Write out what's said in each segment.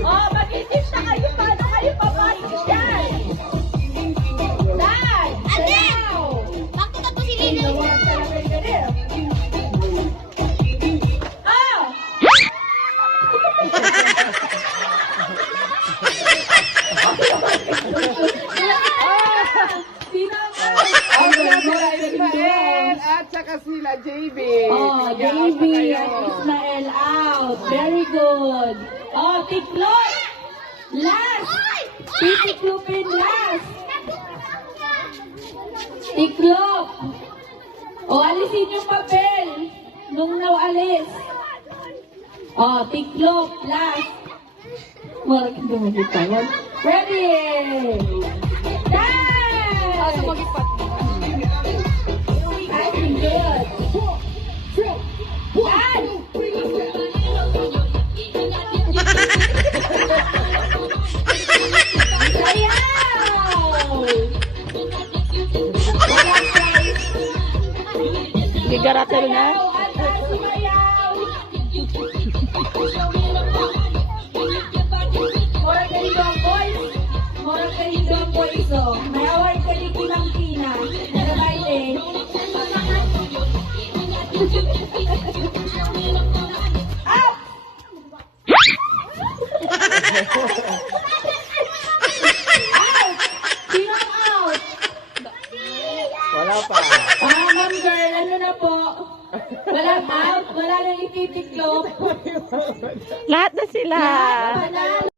oh, mag-isip na kayo. Paano kayo papasok dyan? Dad! Ate! Bakit ako si Lina? Oh! Sino ang- At saka sila, JB. Oh, Davy at Ismael out. Very good. Oh, Tiklop. Last. Titiklopin last. Tiklop. O, alisin yung papel. Nung nawalis. O, tiklop. Last. Marag dumagit tayo. Ready! Gigaratel na. Mora ka rin ang boys. Mora ka rin ang boys, oh. May award ka rin kilang kina. Nagabaile. Up! Wala pa. Ah, ma'am girl, ano na po? Wala out, wala nang ititiklop. Lahat na sila. Panalo.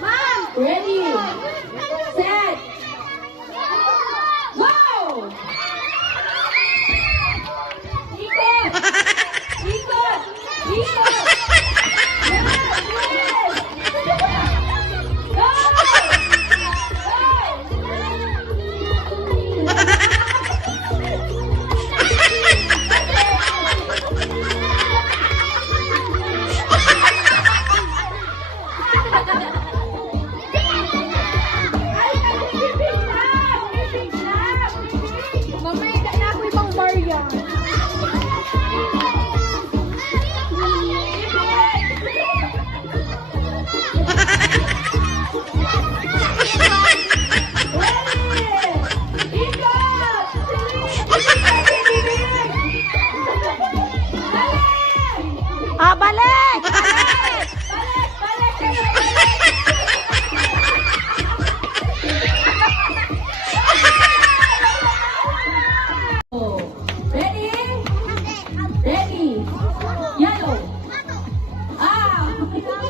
Ma'am! Ready? Bye.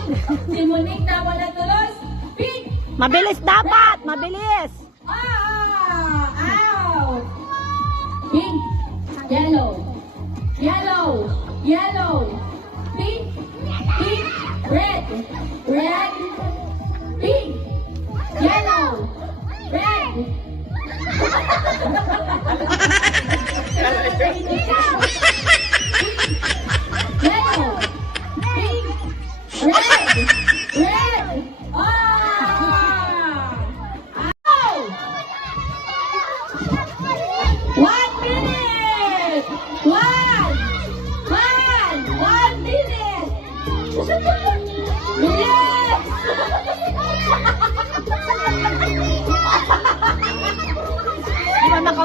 Si Monique na wala tulos. Pink! Mabilis dapat! Mabilis! Ah! Out! Pink! Yellow! Yellow! Yellow! Pink! Pink! Red! Red!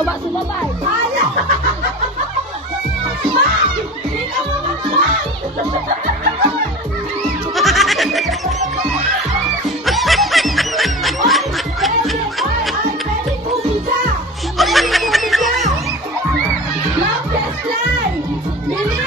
Bumaba sila, bay. Ala! Bay! Hindi ka bumaba! Love this life!